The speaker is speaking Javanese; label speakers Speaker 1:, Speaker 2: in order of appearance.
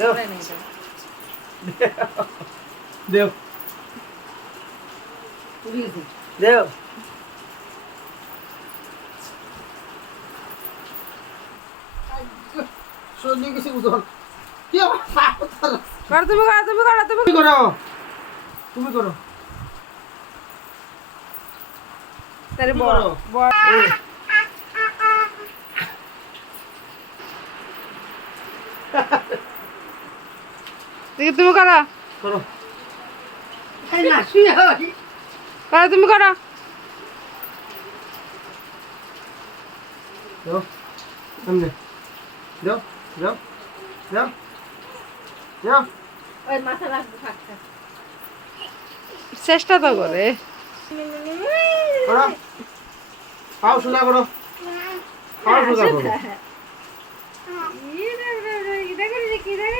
Speaker 1: Deu.
Speaker 2: Deu. Deu.
Speaker 1: তুমি করো
Speaker 2: তুমি করো তুমি করো তুমি করো Þigur tímu hala! Hala!
Speaker 1: Það er nættið hótti!
Speaker 2: Hala tímu hala! Deo, hæmlega Deo, Deo, Deo, Deo!
Speaker 3: Það er máttað af þú fattar!
Speaker 2: Sesta þá voru ég! Hala! Há, sýlla hala! Há! Há sýlla hala!
Speaker 3: Íða, íða, íða, íða, íða, íða, íða,